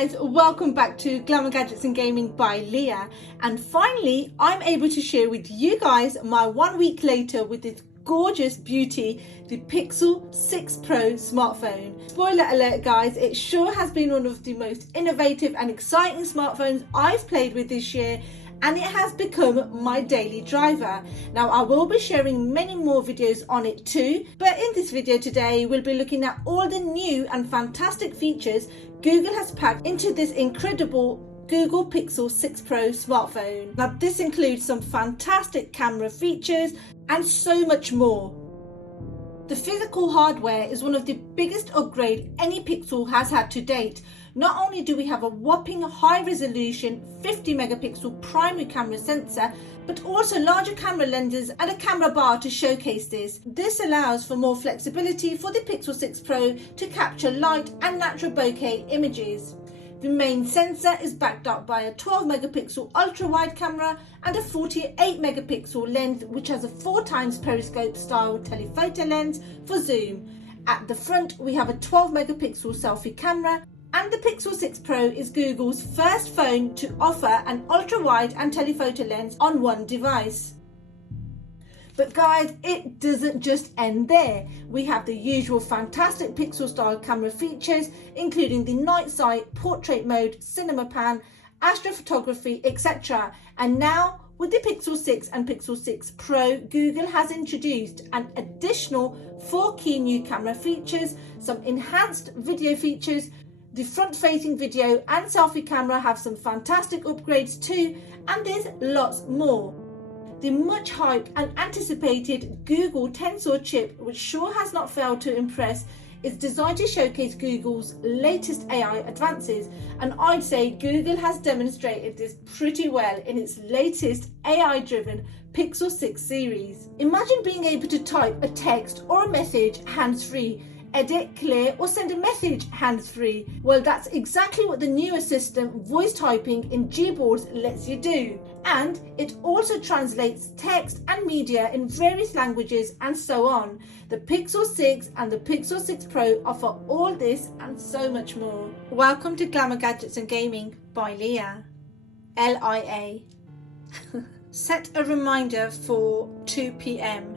guys, welcome back to Glamour Gadgets and Gaming by Leah, and finally I'm able to share with you guys my 1 week later with this gorgeous beauty, the Pixel 6 Pro smartphone. Spoiler alert guys, it sure has been one of the most innovative and exciting smartphones I've played with this year, and it has become my daily driver. Now I will be sharing many more videos on it too, but in this video today we'll be looking at all the new and fantastic features Google has packed into this incredible Google Pixel 6 Pro smartphone. Now this includes some fantastic camera features and so much more. The physical hardware is one of the biggest upgrades any Pixel has had to date. Not only do we have a whopping high resolution 50 megapixel primary camera sensor, but also larger camera lenses and a camera bar to showcase this. This allows for more flexibility for the Pixel 6 Pro to capture light and natural bokeh images. The main sensor is backed up by a 12 megapixel ultra wide camera and a 48 megapixel lens, which has a 4x periscope style telephoto lens for zoom. At the front we have a 12 megapixel selfie camera, and the Pixel 6 Pro is Google's first phone to offer an ultra wide and telephoto lens on one device. But guys, it doesn't just end there. We have the usual fantastic Pixel style camera features, including the night sight, portrait mode, cinema pan, astrophotography, etc. And now with the Pixel 6 and Pixel 6 Pro, Google has introduced an additional 4 key new camera features, some enhanced video features. The front-facing video and selfie camera have some fantastic upgrades too, and there's lots more. The much hyped and anticipated Google Tensor chip, which sure has not failed to impress, is designed to showcase Google's latest AI advances, and I'd say Google has demonstrated this pretty well in its latest AI-driven Pixel 6 series. Imagine being able to type a text or a message hands-free, edit, clear, or send a message hands-free. Well, that's exactly what the new assistant voice typing in Gboards lets you do. And it also translates text and media in various languages and so on. The Pixel 6 and the Pixel 6 Pro offer all this and so much more. Welcome to Glamour Gadgets and Gaming by Leah. L-I-A. Set a reminder for 2 p.m.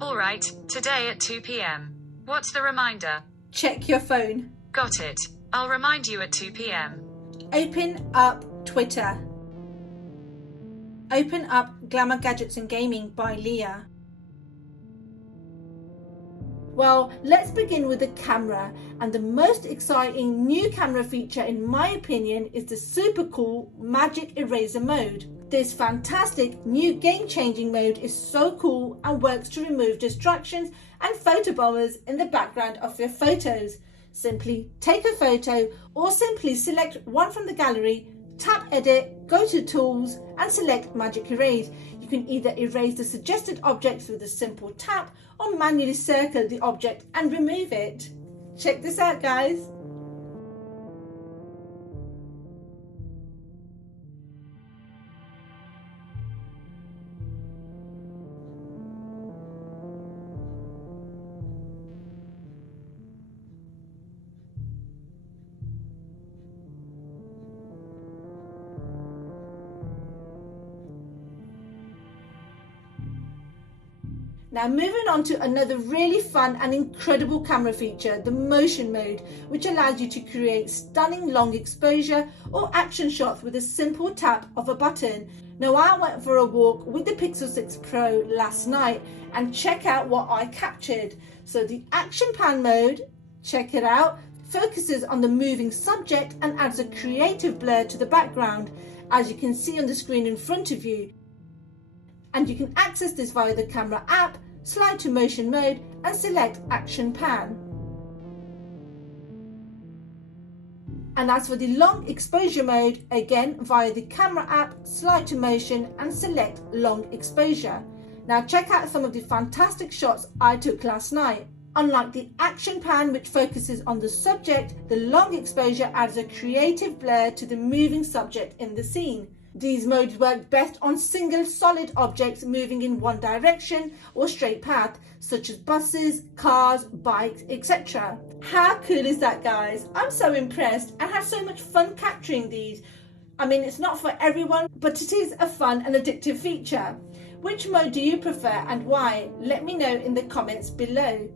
Alright, today at 2 p.m. What's the reminder? Check your phone. Got it. I'll remind you at 2 p.m. Open up Twitter. Open up Glamour Gadgets and Gaming by Leah. Well, let's begin with the camera, and the most exciting new camera feature in my opinion is the super cool Magic Eraser mode. This fantastic new game-changing mode is so cool and works to remove distractions and photo bombers in the background of your photos. Simply take a photo or simply select one from the gallery, tap edit, go to tools and select Magic Erase. You can either erase the suggested objects with a simple tap or manually circle the object and remove it. Check this out guys. Now moving on to another really fun and incredible camera feature, the motion mode, which allows you to create stunning long exposure or action shots with a simple tap of a button. Now I went for a walk with the Pixel 6 Pro last night and check out what I captured. So the action pan mode, check it out, focuses on the moving subject and adds a creative blur to the background, as you can see on the screen in front of you. And you can access this via the camera app, slide to motion mode and select action pan. And as for the long exposure mode, again via the camera app, slide to motion and select long exposure. Now check out some of the fantastic shots I took last night. Unlike the action pan, which focuses on the subject, the long exposure adds a creative blur to the moving subject in the scene. These modes work best on single solid objects moving in one direction or straight path, such as buses, cars, bikes, etc. How cool is that, guys? I'm so impressed and had so much fun capturing these. I mean, it's not for everyone, but it is a fun and addictive feature. Which mode do you prefer and why? Let me know in the comments below.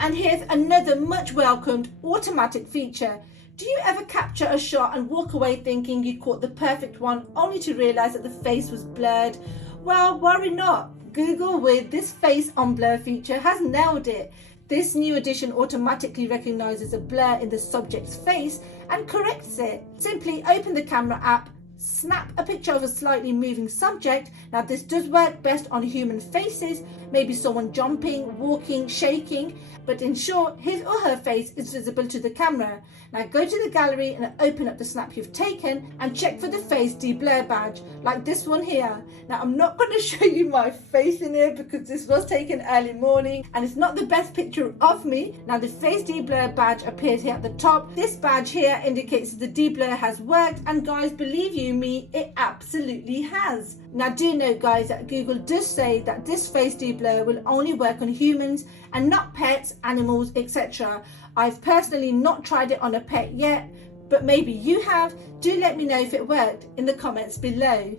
And here's another much welcomed automatic feature. Do you ever capture a shot and walk away thinking you caught the perfect one only to realize that the face was blurred? Well, worry not. Google with this face on blur feature has nailed it. This new addition automatically recognizes a blur in the subject's face and corrects it. Simply open the camera app, snap a picture of a slightly moving subject. Now this does work best on human faces, maybe someone jumping, walking, shaking, but ensure his or her face is visible to the camera. Now go to the gallery and open up the snap you've taken and check for the face deblur badge, like this one here. Now I'm not going to show you my face in here because this was taken early morning and it's not the best picture of me. Now the face deblur badge appears here at the top. This badge here indicates that the deblur has worked, and guys, believe you me, it absolutely has. Now do note, guys, that Google does say that this face deblur will only work on humans and not pets, animals, etc. I've personally not tried it on a pet yet, but maybe you have. Do let me know if it worked in the comments below.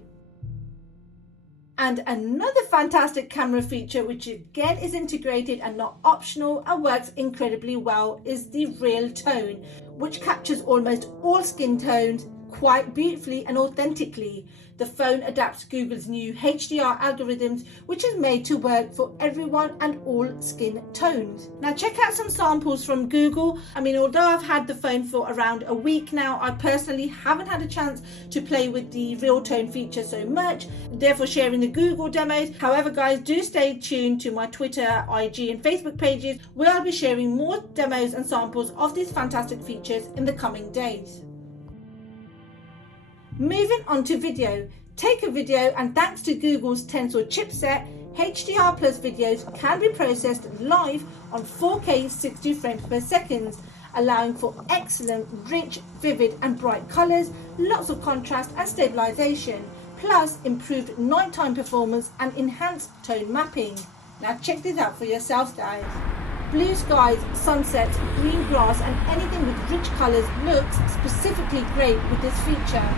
And another fantastic camera feature, which again is integrated and not optional and works incredibly well, is the real tone, which captures almost all skin tones quite beautifully and authentically. The phone adapts Google's new HDR algorithms, which is made to work for everyone and all skin tones. Now check out some samples from Google. I mean, although I've had the phone for around a week now, I personally haven't had a chance to play with the real tone feature so much, therefore sharing the Google demos. However, guys, do stay tuned to my Twitter, IG and Facebook pages, where I'll be sharing more demos and samples of these fantastic features in the coming days. Moving on to video. Take a video, and thanks to Google's Tensor Chipset, HDR Plus videos can be processed live on 4K 60 frames per second, allowing for excellent, rich, vivid and bright colours, lots of contrast and stabilisation, plus improved nighttime performance and enhanced tone mapping. Now check this out for yourselves, guys. Blue skies, sunsets, green grass and anything with rich colours looks specifically great with this feature.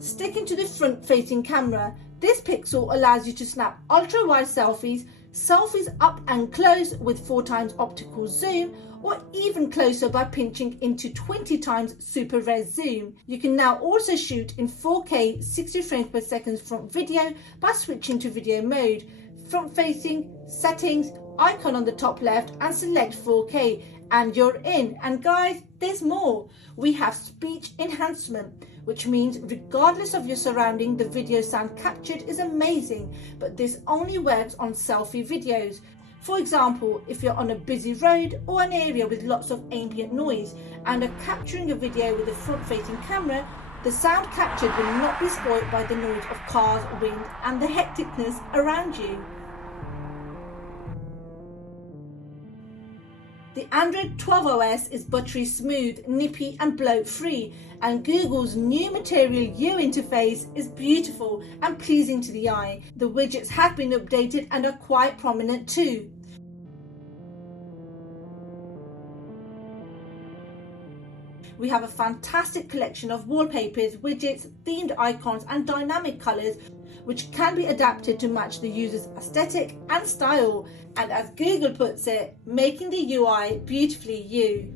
Sticking to the front-facing camera, this Pixel allows you to snap ultra-wide selfies, selfies up and close with 4x optical zoom, or even closer by pinching into 20x super res zoom. You can now also shoot in 4K 60 frames per second front video by switching to video mode, front facing, settings, icon on the top left and select 4K and you're in. And guys, there's more. We have speech enhancement, which means regardless of your surrounding, the video sound captured is amazing, but this only works on selfie videos. For example, if you're on a busy road or an area with lots of ambient noise and are capturing a video with a front-facing camera, the sound captured will not be spoiled by the noise of cars, wind and the hecticness around you. The Android 12 OS is buttery smooth, nippy and bloat-free, and Google's new Material U interface is beautiful and pleasing to the eye. The widgets have been updated and are quite prominent too. We have a fantastic collection of wallpapers, widgets, themed icons and dynamic colours, which can be adapted to match the user's aesthetic and style, and as Google puts it, making the UI beautifully you.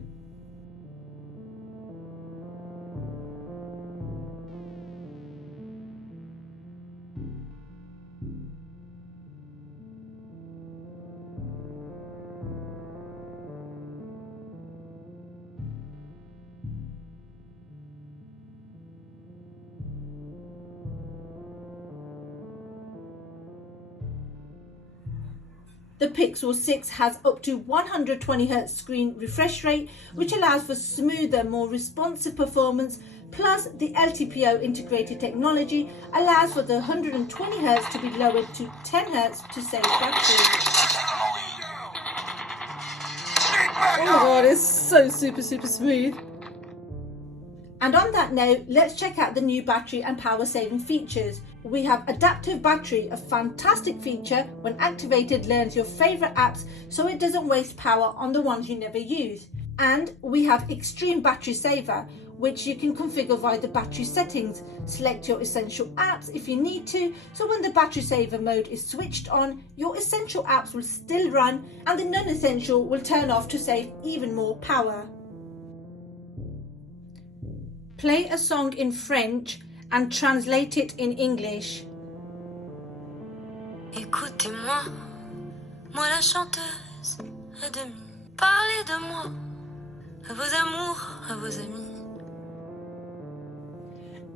The Pixel 6 has up to 120Hz screen refresh rate, which allows for smoother, more responsive performance, Plus, the LTPO integrated technology allows for the 120 Hz to be lowered to 10 Hz to save battery. Oh my god, it's so super smooth. And on that note, let's check out the new battery and power saving features. We have adaptive battery, a fantastic feature. When activated, learns your favorite apps so it doesn't waste power on the ones you never use. And we have extreme battery saver, which you can configure via the battery settings. Select your essential apps if you need to, so when the battery saver mode is switched on, your essential apps will still run and the non-essential will turn off to save even more power. Play a song in French and translate it in English. Écoutez-moi, moi la chanteuse à demi. Parlez de moi, à vos amours, à vos amis.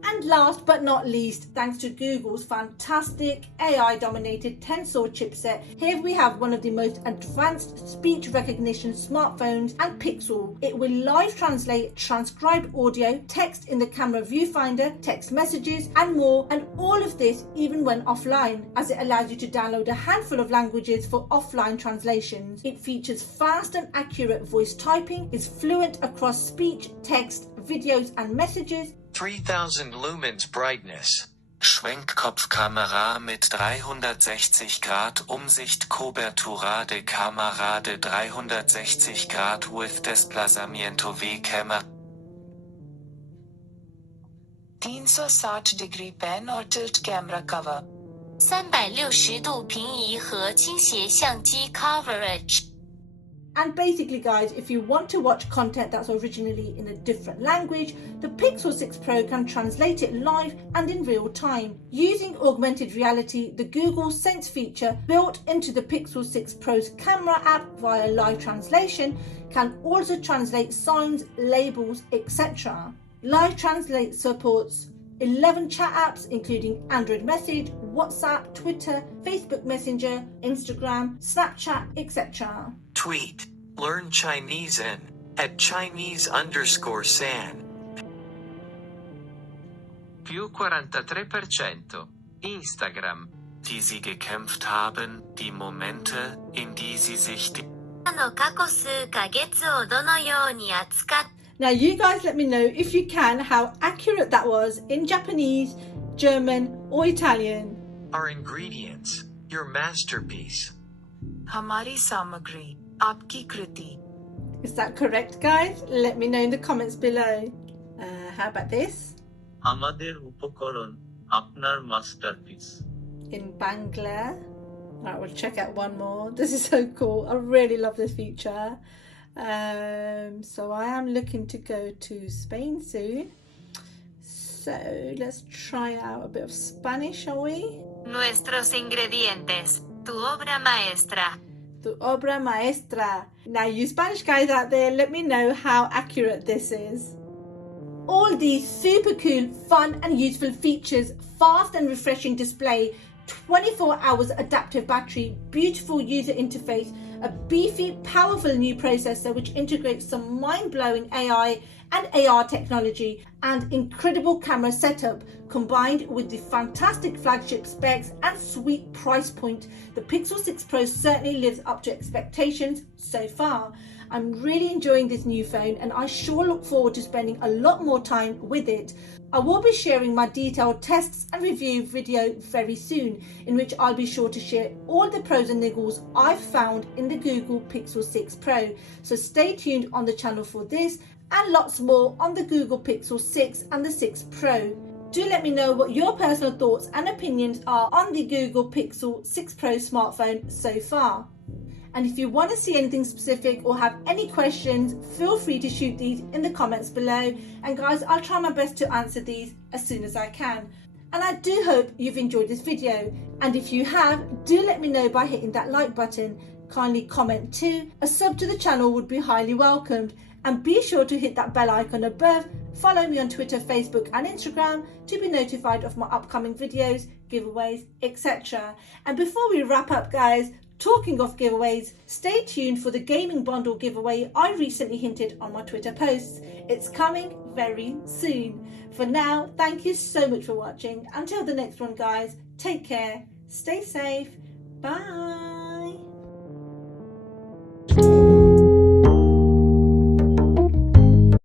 And last but not least, thanks to Google's fantastic AI-dominated Tensor Chipset, here we have one of the most advanced speech recognition smartphones and Pixel. It will live translate transcribed audio, text in the camera viewfinder, text messages and more, and all of this even when offline, as it allows you to download a handful of languages for offline translations. It features fast and accurate voice typing, is fluent across speech, text, videos and messages. 3000 lumens brightness. Schwenkkopfkamera mit 360 Grad Umsicht Cobertura de cámara de 360 Grad with desplazamiento v camera. 360 pan or tilt camera cover. 360度平移和倾斜相机 coverage. And basically guys, if you want to watch content that's originally in a different language, the Pixel 6 Pro can translate it live and in real time. Using augmented reality, the Google Sense feature built into the Pixel 6 Pro's camera app via live translation can also translate signs, labels, etc. Live Translate supports 11 chat apps including Android Message, WhatsApp, Twitter, Facebook Messenger, Instagram, Snapchat, etc. Tweet. Learn Chinese in @Chinese_san. Più 43%. Instagram. Die sie gekämpft haben, die Momente, in die sie sich の過去数ヶ月をどのように扱っ Now you guys let me know if you can how accurate that was in Japanese, German or Italian. Our ingredients. Your masterpiece. हमारी सामग्री, आपकी कृति. Is that correct guys? Let me know in the comments below. How about this? আমাদের উপকরণ, আপনার masterpiece. In Bangla. Alright, we'll check out one more. This is so cool. I really love this feature. So I am looking to go to Spain soon. So let's try out a bit of Spanish, shall we? Nuestros ingredientes, tu obra maestra. Tu obra maestra. Now you Spanish guys out there, let me know how accurate this is. All these super cool, fun and useful features, fast and refreshing display, 24 hours adaptive battery, beautiful user interface, a beefy, powerful new processor which integrates some mind-blowing AI and AR technology, and incredible camera setup combined with the fantastic flagship specs and sweet price point. The Pixel 6 Pro certainly lives up to expectations so far. I'm really enjoying this new phone and I sure look forward to spending a lot more time with it. I will be sharing my detailed tests and review video very soon, in which I'll be sure to share all the pros and niggles I've found in the Google Pixel 6 Pro. So stay tuned on the channel for this and lots more on the Google Pixel 6 and the 6 Pro. Do let me know what your personal thoughts and opinions are on the Google Pixel 6 Pro smartphone so far. And if you want to see anything specific or have any questions, feel free to shoot these in the comments below. And guys, I'll try my best to answer these as soon as I can. And I do hope you've enjoyed this video. And if you have, do let me know by hitting that like button. Kindly comment too. A sub to the channel would be highly welcomed. And be sure to hit that bell icon above. Follow me on Twitter, Facebook and Instagram to be notified of my upcoming videos, giveaways, etc. And before we wrap up guys, talking of giveaways, stay tuned for the gaming bundle giveaway I recently hinted on my Twitter posts. It's coming very soon. For now, thank you so much for watching. Until the next one, guys, take care, stay safe, bye.